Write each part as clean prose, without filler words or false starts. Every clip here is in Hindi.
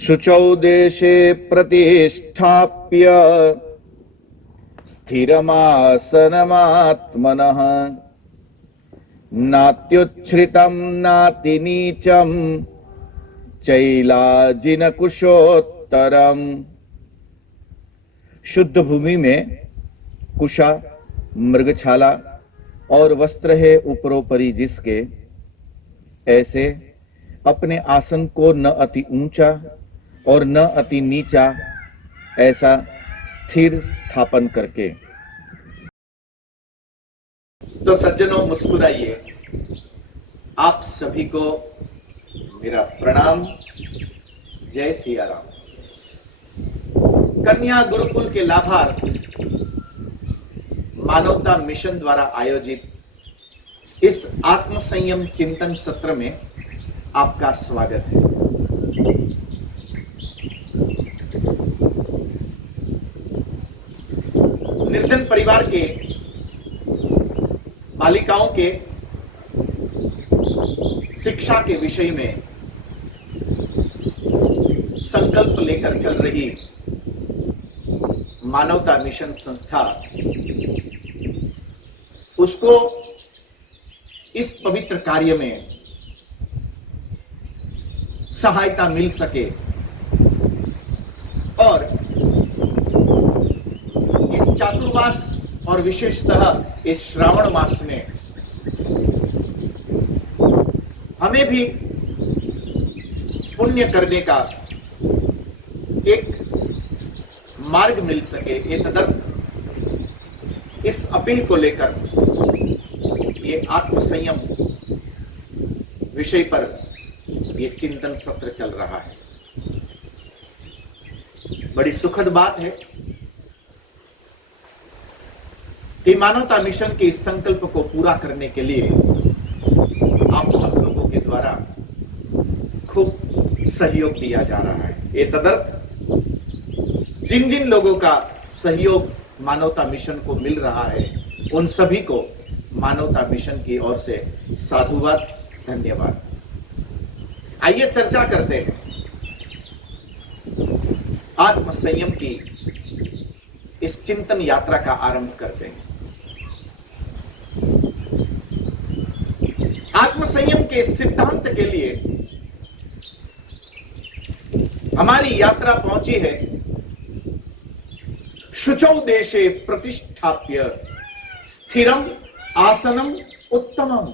शुचौ देशे प्रतिष्ठाप्य स्थिरमासनमात्मनः नात्युच्छ्रितं नातिनीचं चैलाजिनकुशोत्तरम्। शुद्ध भूमि में कुशा, मृगछाला और वस्त्र है ऊपरोपरी जिसके, ऐसे अपने आसन को न अति ऊंचा और न अति नीचा ऐसा स्थिर स्थापन करके। तो सज्जनों, मुस्कुराइए। आप सभी को मेरा प्रणाम। जय सिया राम। कन्या गुरुकुल के लाभार्थ मानवता मिशन द्वारा आयोजित इस आत्म संयम चिंतन सत्र में आपका स्वागत है। निर्धन परिवार के बालिकाओं के शिक्षा के विषय में संकल्प लेकर चल रही मानवता मिशन संस्था, उसको इस पवित्र कार्य में सहायता मिल सके और इस चातुर्मास और विशेषतः इस श्रावण मास में हमें भी पुण्य करने का एक मार्ग मिल सके, ये तदर्थ इस अपील को लेकर ये आत्म संयम विषय पर ये चिंतन सत्र चल रहा है। बड़ी सुखद बात है कि मानवता मिशन के इस संकल्प को पूरा करने के लिए आप सब लोगों के द्वारा खूब सहयोग दिया जा रहा है। ये तदर्थ जिन जिन लोगों का सहयोग मानवता मिशन को मिल रहा है, उन सभी को मानवता मिशन की ओर से साधुवाद, धन्यवाद। आइए चर्चा करते हैं। आत्म संयम की इस चिंतन यात्रा का आरंभ करते हैं। आत्म संयम के सिद्धांत के लिए हमारी यात्रा पहुंची है शुचौ देशे प्रतिष्ठाप्य स्थिरम आसनम उत्तमम।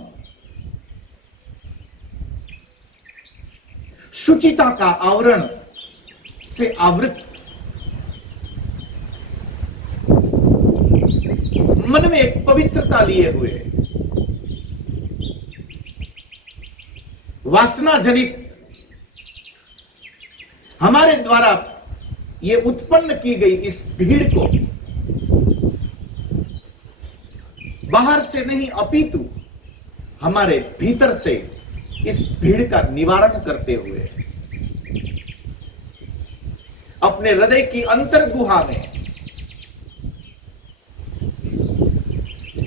शुचिता का आवरण से आवृत, मन में एक पवित्रता लिए हुए, वासना जनित हमारे द्वारा ये उत्पन्न की गई इस भीड़ को बाहर से नहीं अपितु हमारे भीतर से इस भीड़ का निवारण करते हुए अपने हृदय की अंतर गुहा में,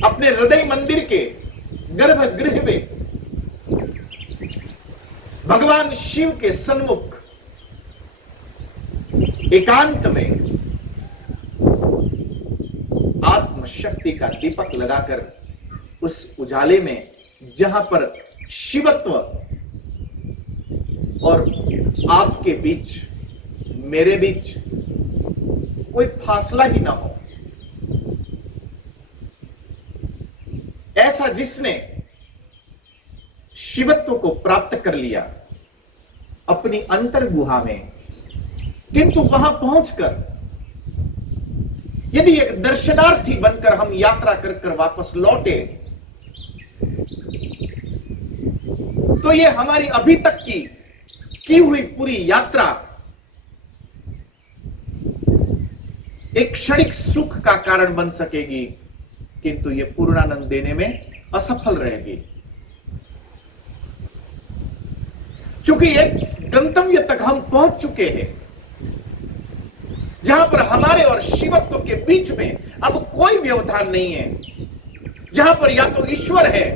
अपने हृदय मंदिर के गर्भगृह में भगवान शिव के सन्मुख एकांत में आत्मशक्ति का दीपक लगाकर उस उजाले में जहां पर शिवत्व और आपके बीच, मेरे बीच कोई फासला ही ना हो, ऐसा जिसने शिवत्व को प्राप्त कर लिया अपनी अंतर गुहा में, किंतु वहां पहुंचकर यदि एक दर्शनार्थी बनकर हम यात्रा कर कर वापस लौटे, तो ये हमारी अभी तक की हुई पूरी यात्रा एक क्षणिक सुख का कारण बन सकेगी, किंतु ये पूर्णानंद देने में असफल रहेगी। चूंकि एक गंतव्य तक हम पहुंच चुके हैं जहां पर हमारे और शिवत्व के बीच में अब कोई व्यवधान नहीं है, जहां पर या तो ईश्वर है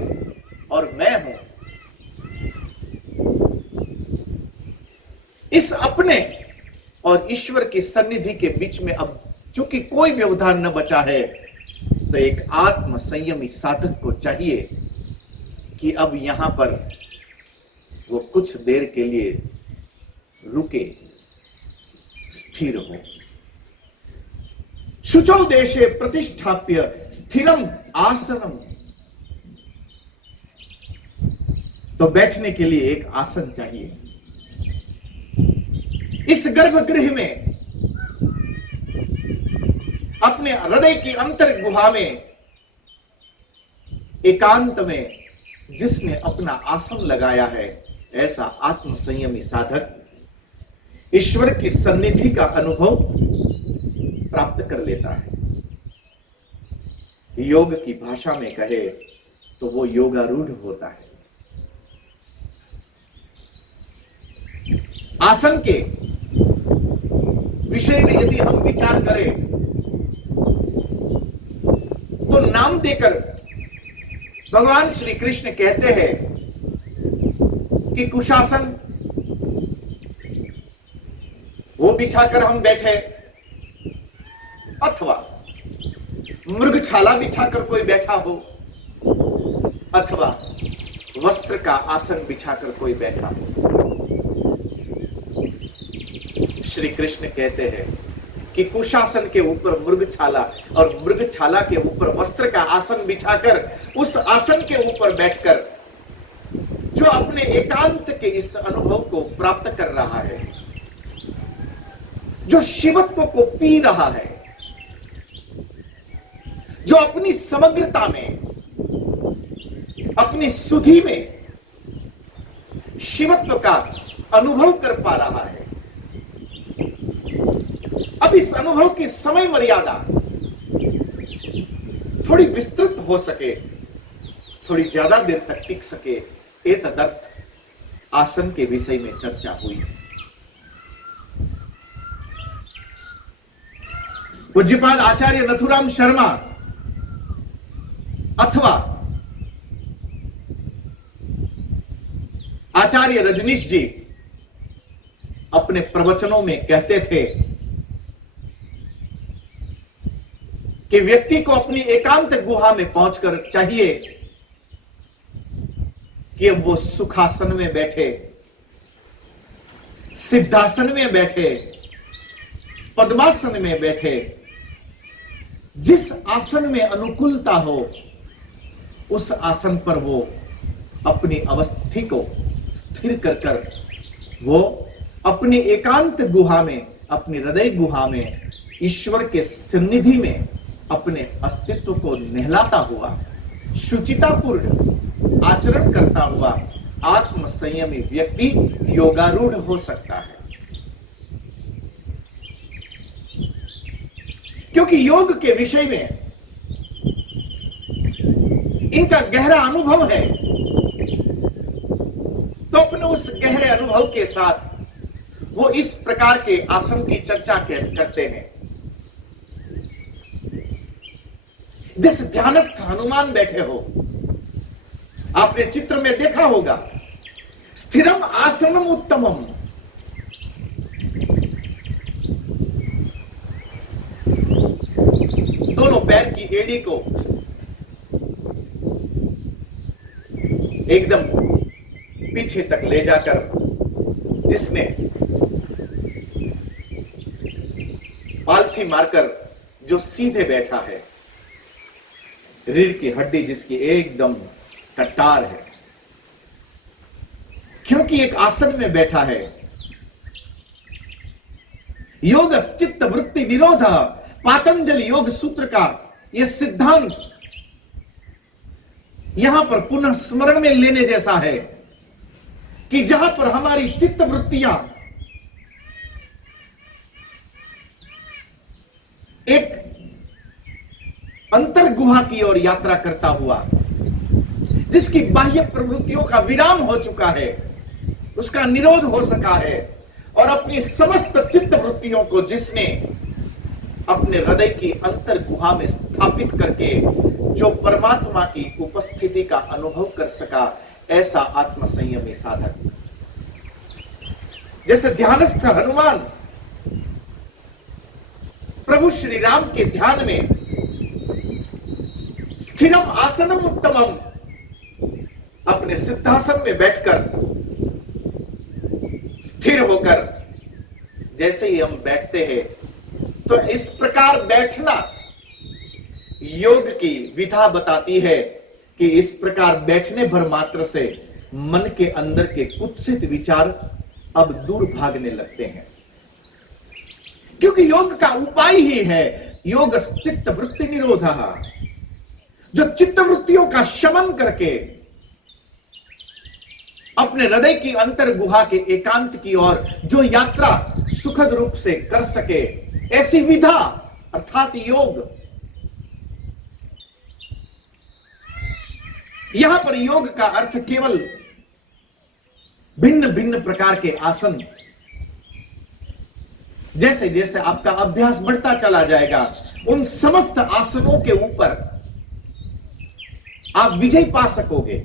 और मैं हूं। इस अपने और ईश्वर की सन्निधि के बीच में अब चूंकि कोई व्यवधान न बचा है, तो एक आत्म संयमी साधक को चाहिए कि अब यहां पर वो कुछ देर के लिए रुके, स्थिर हो। शुचौ देशे प्रतिष्ठाप्य स्थिरम आसनम, तो बैठने के लिए एक आसन चाहिए। इस गर्भगृह में, अपने हृदय की अंतर गुहा में, एकांत में जिसने अपना आसन लगाया है, ऐसा आत्म संयमी साधक ईश्वर की सन्निधि का अनुभव प्राप्त कर लेता है। योग की भाषा में कहे तो वो योगारूढ़ होता है। आसन के विषय में यदि हम विचार करें तो नाम देकर भगवान श्री कृष्ण कहते हैं कि कुशासन वो बिछाकर हम बैठे, अथवा मृगछाला बिछाकर कोई बैठा हो, अथवा वस्त्र का आसन बिछाकर कोई बैठा हो। श्री कृष्ण कहते हैं कि कुशासन के ऊपर मृगछाला और मृगछाला के ऊपर वस्त्र का आसन बिछाकर उस आसन के ऊपर बैठकर जो अपने एकांत के इस अनुभव को प्राप्त कर रहा है, जो शिवत्व को पी रहा है, जो अपनी समग्रता में, अपनी सुधि में शिवत्व का अनुभव कर पा रहा है, अब इस अनुभव की समय मर्यादा थोड़ी विस्तृत हो सके, थोड़ी ज्यादा देर तक टिक सके, ये तदर्थ आसन के विषय में चर्चा हुई। पूज्यपाद आचार्य नथुराम शर्मा अथवा आचार्य रजनीश जी अपने प्रवचनों में कहते थे कि व्यक्ति को अपनी एकांत गुहा में पहुंचकर चाहिए कि अब वो सुखासन में बैठे, सिद्धासन में बैठे, पद्मासन में बैठे, जिस आसन में अनुकूलता हो उस आसन पर वो अपनी अवस्थी को स्थिर कर वो अपनी एकांत गुहा में, अपनी हृदय गुहा में, ईश्वर के सन्निधि में अपने अस्तित्व को नहलाता हुआ, शुचितापूर्ण आचरण करता हुआ आत्म संयमी व्यक्ति योगारूढ़ हो सकता है। क्योंकि योग के विषय में इनका गहरा अनुभव है, तो अपने उस गहरे अनुभव के साथ वो इस प्रकार के आसन की चर्चा करते हैं। जैसे ध्यानस्थ हनुमान बैठे हो, आपने चित्र में देखा होगा, स्थिरम आसनम उत्तमम, दोनों पैर की एड़ी को एकदम पीछे तक ले जाकर जिसने पालथी मारकर जो सीधे बैठा है, रीढ़ की हड्डी जिसकी एकदम कट्टार है, क्योंकि एक आसन में बैठा है। योग चित्त वृत्ति निरोध, पातंजलि योग सूत्र का यह सिद्धांत यहां पर पुनः स्मरण में लेने जैसा है कि जहां पर हमारी चित्त वृत्तियां एक अंतर गुहा की ओर यात्रा करता हुआ, जिसकी बाह्य प्रवृत्तियों का विराम हो चुका है, उसका निरोध हो सका है, और अपनी समस्त चित्त वृत्तियों को जिसने अपने हृदय की अंतर गुहा में स्थापित करके जो परमात्मा की उपस्थिति का अनुभव कर सका, ऐसा आत्म संयमी साधक जैसे ध्यानस्थ हनुमान प्रभु श्री राम के ध्यान में स्थिरम आसनम उत्तमम, अपने सिद्धासन में बैठकर स्थिर होकर जैसे ही हम बैठते हैं, तो इस प्रकार बैठना योग की विधा बताती है कि इस प्रकार बैठने भर मात्र से मन के अंदर के कुत्सित विचार अब दूर भागने लगते हैं, क्योंकि योग का उपाय ही है योग चित्त वृत्ति निरोधः, जो चित्त वृत्तियों का शमन करके अपने हृदय की अंतर गुहा के एकांत की ओर जो यात्रा सुखद रूप से कर सके, ऐसी विधा अर्थात योग। यहां पर योग का अर्थ केवल भिन्न भिन्न प्रकार के आसन, जैसे जैसे आपका अभ्यास बढ़ता चला जाएगा, उन समस्त आसनों के ऊपर आप विजय पा सकोगे।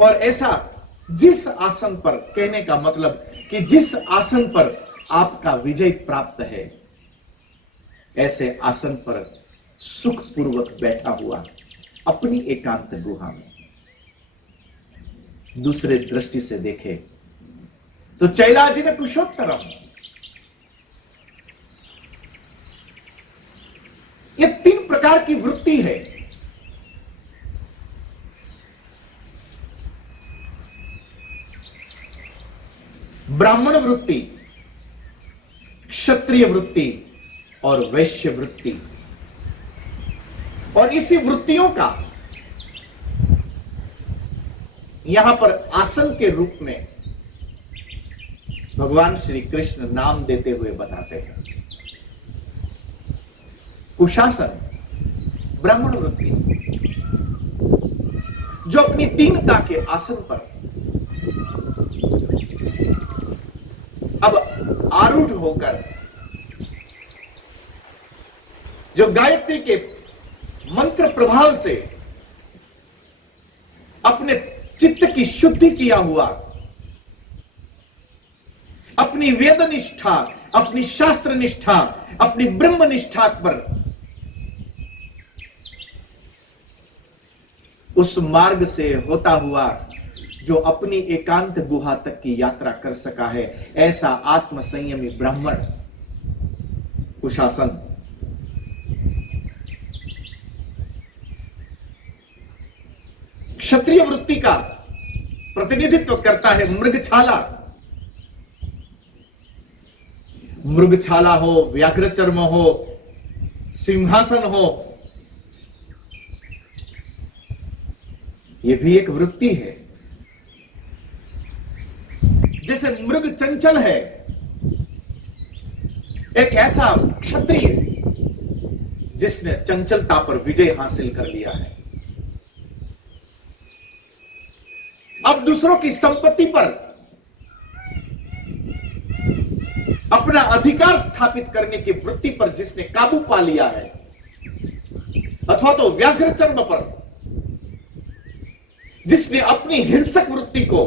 और ऐसा जिस आसन पर, कहने का मतलब कि जिस आसन पर आपका विजय प्राप्त है, ऐसे आसन पर सुखपूर्वक बैठा हुआ अपनी एकांत गुहा में दूसरे दृष्टि से देखे तो चैलाजिन कुशोत्तरम, ये 3 प्रकार की वृत्ति है। ब्राह्मण वृत्ति, क्षत्रिय वृत्ति और वैश्य वृत्ति, और इसी वृत्तियों का यहां पर आसन के रूप में भगवान श्री कृष्ण नाम देते हुए बताते हैं। कुशासन ब्राह्मण वृत्ति, जो अपनी दीनता के आसन पर अब आरूढ़ होकर जो गायत्री के मंत्र प्रभाव से अपने चित्त की शुद्धि किया हुआ, अपनी वेद निष्ठा, अपनी शास्त्र निष्ठा, अपनी ब्रह्म निष्ठा पर उस मार्ग से होता हुआ जो अपनी एकांत गुहा तक की यात्रा कर सका है, ऐसा आत्म संयमी ब्राह्मण कुशासन। क्षत्रिय वृत्ति का प्रतिनिधित्व करता है मृगछाला। मृगछाला हो, व्याघ्र चर्म हो, सिंहासन हो, यह भी एक वृत्ति है। जैसे मृग चंचल है, एक ऐसा क्षत्रिय जिसने चंचलता पर विजय हासिल कर लिया है। अब दूसरों की संपत्ति पर अपना अधिकार स्थापित करने की वृत्ति पर जिसने काबू पा लिया है, अथवा तो व्याघ्र चर्म पर जिसने अपनी हिंसक वृत्ति को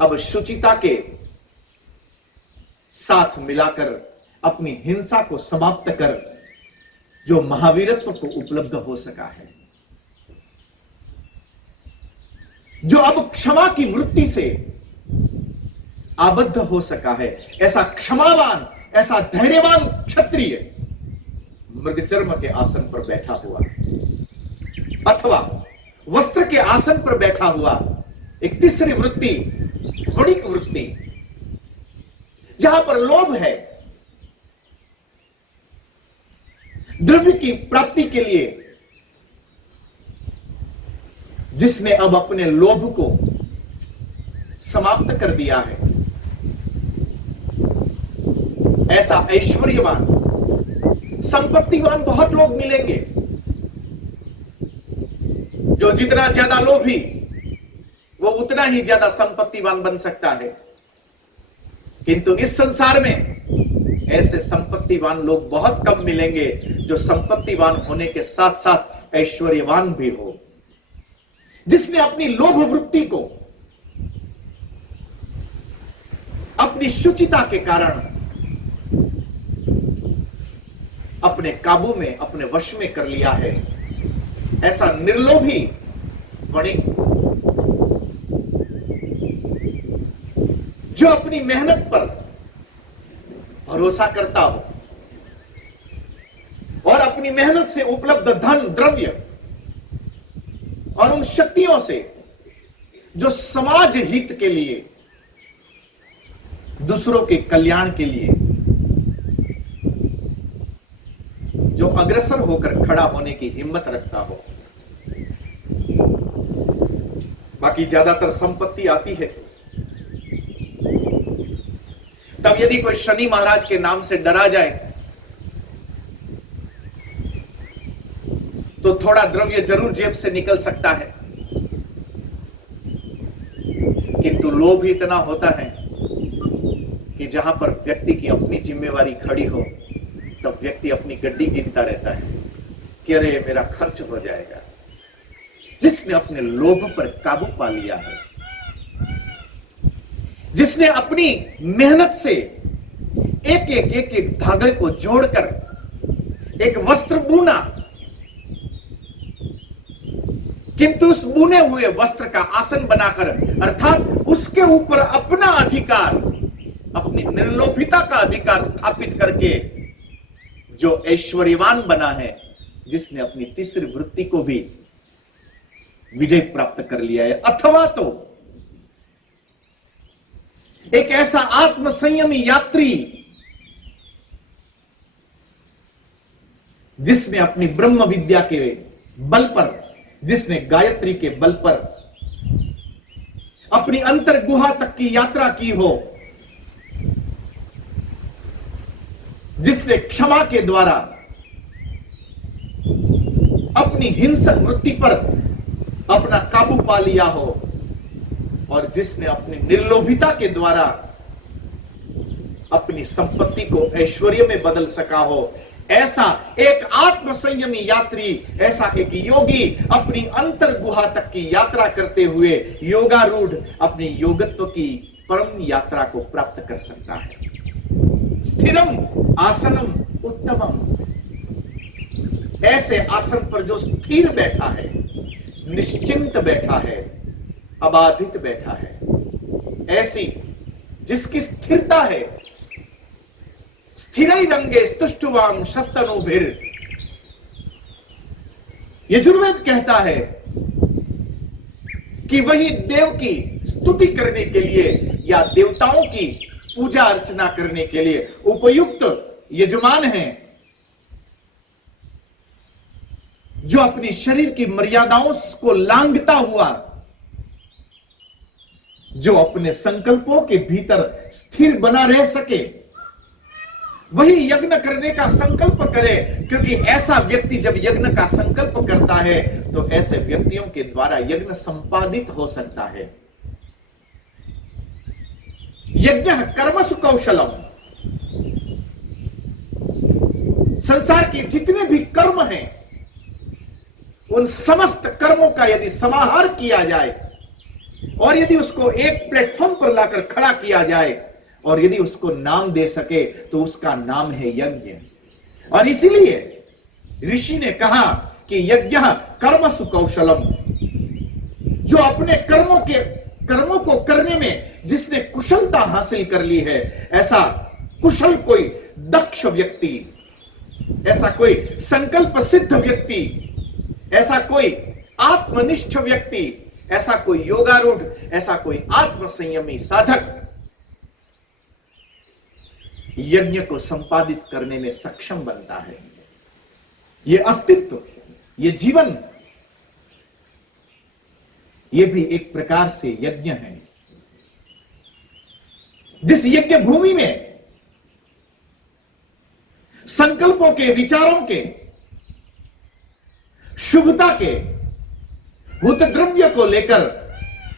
अब शुचिता के साथ मिलाकर अपनी हिंसा को समाप्त कर जो महावीरत्व को उपलब्ध हो सका है, जो अब क्षमा की वृत्ति से आबद्ध हो सका है, ऐसा क्षमावान, ऐसा धैर्यवान क्षत्रिय मृगचर्म के आसन पर बैठा हुआ अथवा वस्त्र के आसन पर बैठा हुआ एक तीसरी वृत्ति, वणिक वृत्ति, जहां पर लोभ है, द्रव्य की प्राप्ति के लिए जिसने अब अपने लोभ को समाप्त कर दिया है, ऐसा ऐश्वर्यवान संपत्तिवान बहुत लोग मिलेंगे। जो जितना ज्यादा लोभी वो उतना ही ज्यादा संपत्तिवान बन सकता है, किंतु इस संसार में ऐसे संपत्तिवान लोग बहुत कम मिलेंगे जो संपत्तिवान होने के साथ साथ ऐश्वर्यवान भी हो, जिसने अपनी लोभ वृत्ति को अपनी शुचिता के कारण अपने काबू में, अपने वश में कर लिया है। ऐसा निर्लोभी वणिक जो अपनी मेहनत पर भरोसा करता हो और अपनी मेहनत से उपलब्ध धन द्रव्य और उन शक्तियों से जो समाज हित के लिए, दूसरों के कल्याण के लिए जो अग्रसर होकर खड़ा होने की हिम्मत रखता हो। बाकी ज्यादातर संपत्ति आती है तब यदि कोई शनि महाराज के नाम से डरा जाए तो थोड़ा द्रव्य जरूर जेब से निकल सकता है, किंतु लोभ इतना होता है कि जहां पर व्यक्ति की अपनी जिम्मेवारी खड़ी हो तब व्यक्ति अपनी गड्डी गिनता रहता है कि अरे मेरा खर्च हो जाएगा। जिसने अपने लोभ पर काबू पा लिया है, जिसने अपनी मेहनत से एक धागे को जोड़कर एक वस्त्र बुना, किंतु उस बुने हुए वस्त्र का आसन बनाकर, अर्थात उसके ऊपर अपना अधिकार, अपनी निर्लोभिता का अधिकार स्थापित करके जो ऐश्वर्यवान बना है, जिसने अपनी तीसरी वृत्ति को भी विजय प्राप्त कर लिया है। अथवा तो एक ऐसा आत्मसंयमी यात्री जिसने अपनी ब्रह्म विद्या के बल पर, जिसने गायत्री के बल पर अपनी अंतर गुहा तक की यात्रा की हो, जिसने क्षमा के द्वारा अपनी हिंसक वृत्ति पर अपना काबू पा लिया हो और जिसने अपनी निर्लोभिता के द्वारा अपनी संपत्ति को ऐश्वर्य में बदल सका हो, ऐसा एक आत्मसंयमी यात्री, ऐसा एक योगी अपनी अंतर गुहा तक की यात्रा करते हुए योगारूढ़ अपनी योगत्व की परम यात्रा को प्राप्त कर सकता है। स्थिरम आसनम उत्तमम, ऐसे आसन पर जो स्थिर बैठा है, निश्चिंत बैठा है, अबाधित बैठा है, ऐसी जिसकी स्थिरता है, स्थिरै रंगे स्तुष्टुवाम शस्तनुभिर, यजुर्वेद कहता है कि वही देव की स्तुति करने के लिए या देवताओं की पूजा अर्चना करने के लिए उपयुक्त यजमान है, जो अपनी शरीर की मर्यादाओं को लांघता हुआ, जो अपने संकल्पों के भीतर स्थिर बना रह सके, वही यज्ञ करने का संकल्प करे। क्योंकि ऐसा व्यक्ति जब यज्ञ का संकल्प करता है तो ऐसे व्यक्तियों के द्वारा यज्ञ संपादित हो सकता है। यज्ञ कर्मसु कौशलम, संसार के जितने भी कर्म हैं उन समस्त कर्मों का यदि समाहार किया जाए और यदि उसको एक प्लेटफॉर्म पर लाकर खड़ा किया जाए और यदि उसको नाम दे सके तो उसका नाम है यज्ञ। और इसीलिए ऋषि ने कहा कि यज्ञ कर्मसु कौशलम, जो अपने कर्मों को करने में जिसने कुशलता हासिल कर ली है, ऐसा कुशल कोई दक्ष व्यक्ति, ऐसा कोई संकल्प सिद्ध व्यक्ति, ऐसा कोई आत्मनिष्ठ व्यक्ति, ऐसा कोई योगारूढ़, ऐसा कोई आत्मसंयमी साधक यज्ञ को संपादित करने में सक्षम बनता है। ये अस्तित्व, ये जीवन, ये भी एक प्रकार से यज्ञ है। जिस यज्ञ भूमि में संकल्पों के, विचारों के, शुभता के, भूत द्रव्य को लेकर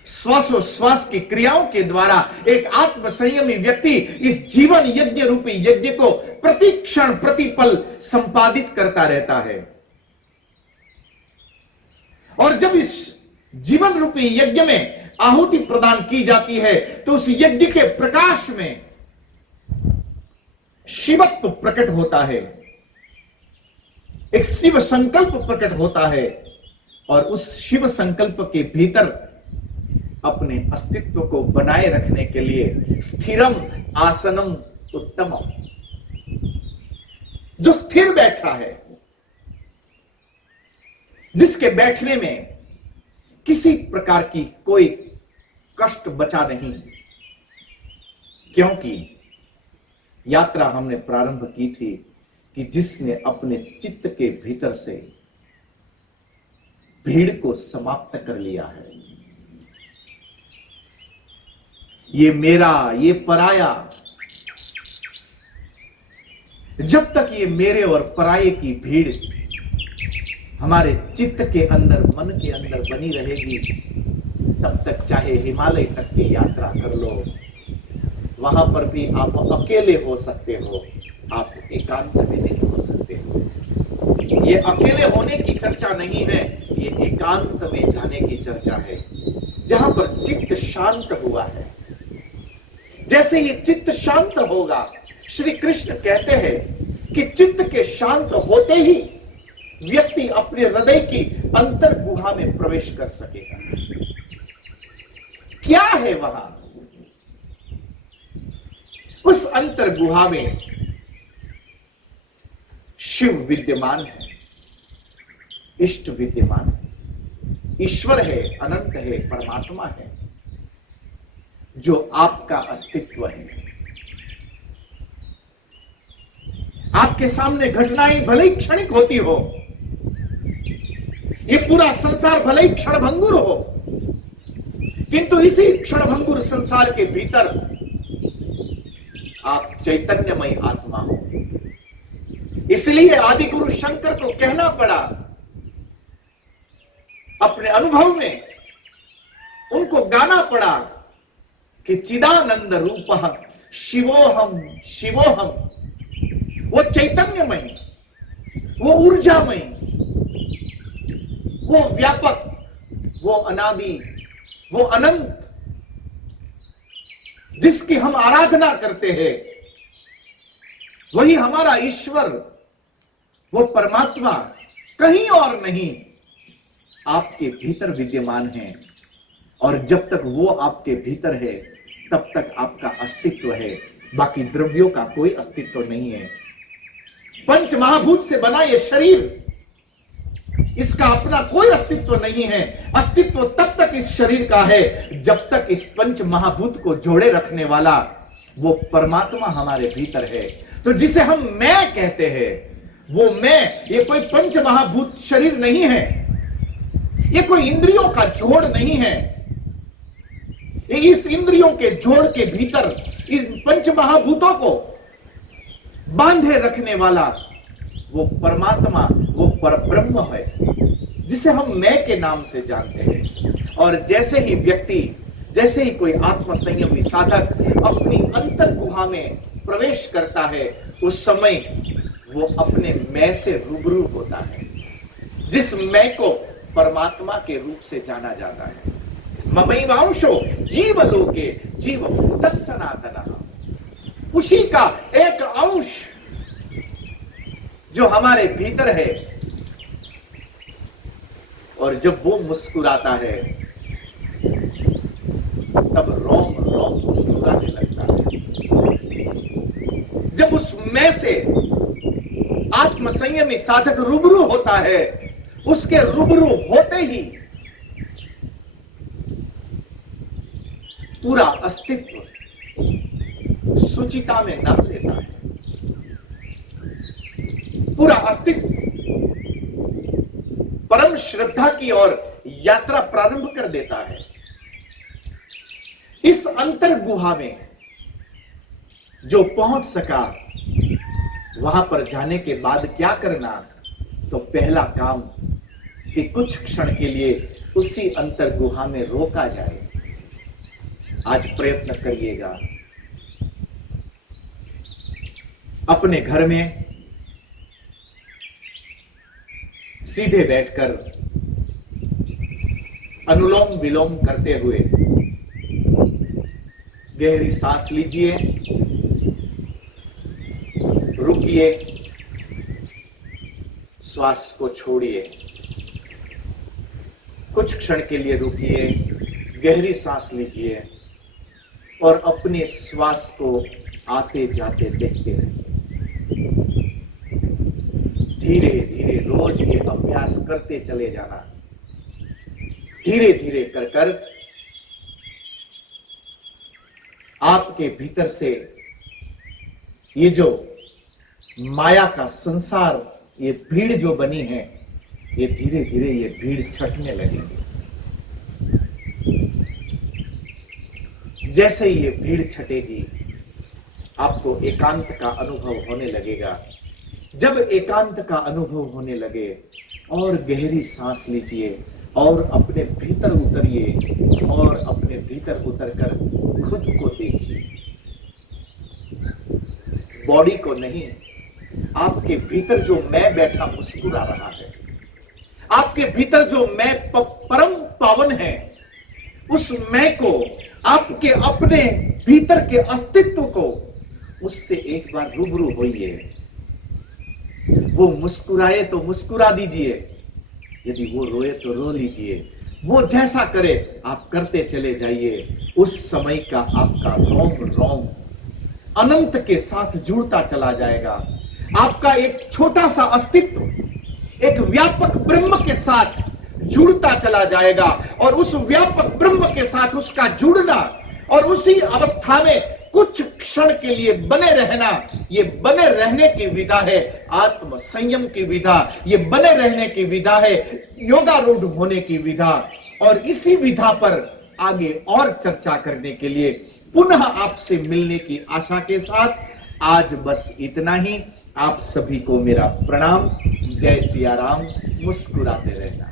श्वासोश्वास की क्रियाओं के द्वारा एक आत्मसंयमी व्यक्ति इस जीवन यज्ञ रूपी यज्ञ को प्रतिक्षण प्रतिपल संपादित करता रहता है। और जब इस जीवन रूपी यज्ञ में आहुति प्रदान की जाती है तो उस यज्ञ के प्रकाश में शिवत्व प्रकट होता है, एक शिव संकल्प प्रकट होता है और उस शिव संकल्प के भीतर अपने अस्तित्व को बनाए रखने के लिए स्थिरम आसनम उत्तमम, जो स्थिर बैठा है, जिसके बैठने में किसी प्रकार की कोई कष्ट बचा नहीं, क्योंकि यात्रा हमने प्रारंभ की थी कि जिसने अपने चित्त के भीतर से भीड़ को समाप्त कर लिया है, ये मेरा, ये पराया, जब तक ये मेरे और पराये की भीड़ हमारे चित्त के अंदर, मन के अंदर बनी रहेगी, तब तक चाहे हिमालय तक की यात्रा कर लो, वहां पर भी आप अकेले हो सकते हो, आप एकांत में नहीं हो सकते हो। ये अकेले होने की चर्चा नहीं है, ये एकांत में जाने की चर्चा है, जहां पर चित्त शांत हुआ है। जैसे ये चित्त शांत होगा, श्री कृष्ण कहते हैं कि चित्त के शांत होते ही व्यक्ति अपने हृदय की अंतर गुहा में प्रवेश कर सकेगा। क्या है वहां? उस अंतर गुहा में शिव विद्यमान है, इष्ट विद्यमान है, ईश्वर है, अनंत है, परमात्मा है, जो आपका अस्तित्व है। आपके सामने घटनाएं भले ही क्षणिक होती हो, ये पूरा संसार भले ही क्षणभंगुर हो, किंतु इसी क्षणभंगुर संसार के भीतर आप चैतन्यमय आत्मा हो। इसलिए आदि गुरु शंकर को कहना पड़ा, अपने अनुभव में उनको गाना पड़ा कि चिदानंद रूपः शिवोहम शिवोहम, वो चैतन्यमय, वो ऊर्जामय, वो व्यापक, वो अनादि, वो अनंत, जिसकी हम आराधना करते हैं, वही हमारा ईश्वर, वो परमात्मा कहीं और नहीं, आपके भीतर विद्यमान है। और जब तक वो आपके भीतर है, तब तक आपका अस्तित्व है, बाकी द्रव्यों का कोई अस्तित्व नहीं है। पंच महाभूत से बना ये शरीर, इसका अपना कोई अस्तित्व नहीं है। अस्तित्व तब तक इस शरीर का है जब तक इस पंच महाभूत को जोड़े रखने वाला वो परमात्मा हमारे भीतर है। तो जिसे हम मैं कहते हैं, वो मैं, ये कोई पंच महाभूत शरीर नहीं है, ये कोई इंद्रियों का जोड़ नहीं है। इस इंद्रियों के जोड़ के भीतर इस पंच महाभूतों को बांधे रखने वाला वो परमात्मा, वो परब्रह्म है, जिसे हम मैं के नाम से जानते हैं। और जैसे ही व्यक्ति, जैसे ही कोई आत्म संयमी साधक अपनी अंतर गुहा में प्रवेश करता है, उस समय वो अपने मैं से रूबरू होता है, जिस मैं को परमात्मा के रूप से जाना जाता है। ममैवांशो जीवलोके जीवभूतः सनातनः, उसी का एक अंश जो हमारे भीतर है। और जब वो मुस्कुराता है, तब रोम रोम मुस्कुराने लगता है। जब उस मैं से आत्मसंयमी साधक रूबरू होता है, उसके रूबरू होते ही पूरा अस्तित्व सुचिता में नाम लेता है, पूरा अस्तित्व परम श्रद्धा की ओर यात्रा प्रारंभ कर देता है। इस अंतर गुहा में जो पहुंच सका, वहां पर जाने के बाद क्या करना? तो पहला काम कि कुछ क्षण के लिए उसी अंतर गुहा में रोका जाए। आज प्रयत्न करिएगा, अपने घर में सीधे बैठकर अनुलोम विलोम करते हुए गहरी सांस लीजिए, रुकिए, श्वास को छोड़िए, कुछ क्षण के लिए रुकिए, गहरी सांस लीजिए और अपने श्वास को आते जाते देखते रहिए। धीरे धीरे रोज ये अभ्यास करते चले जाना। धीरे धीरे कर कर आपके भीतर से ये जो माया का संसार, ये भीड़ जो बनी है, ये धीरे धीरे ये भीड़ छटने लगेगी। जैसे ये भीड़ छटेगी, आपको एकांत का अनुभव होने लगेगा। जब एकांत का अनुभव होने लगे और गहरी सांस लीजिए और अपने भीतर उतरिए और अपने भीतर उतरकर खुद को देखिए। बॉडी को नहीं, आपके भीतर जो मैं बैठा मुस्कुरा रहा है, आपके भीतर जो मैं परम पावन है, उस मैं को, आपके अपने भीतर के अस्तित्व को, उससे एक बार रूबरू होइए। वो मुस्कुराए तो मुस्कुरा दीजिए, यदि वो रोए तो रो लीजिए। वो जैसा करे आप करते चले जाइए। उस समय का आपका रोम रोम अनंत के साथ जुड़ता चला जाएगा। आपका एक छोटा सा अस्तित्व एक व्यापक ब्रह्म के साथ जुड़ता चला जाएगा और उस व्यापक ब्रह्म के साथ उसका जुड़ना और उसी अवस्था में कुछ क्षण के लिए बने रहना, ये बने रहने की विधा है आत्म संयम की विधा, ये बने रहने की विधा है योगारूढ़ होने की विधा। और इसी विधा पर आगे और चर्चा करने के लिए पुनः आपसे मिलने की आशा के साथ आज बस इतना ही। आप सभी को मेरा प्रणाम। जय सिया राम। मुस्कुराते रहना।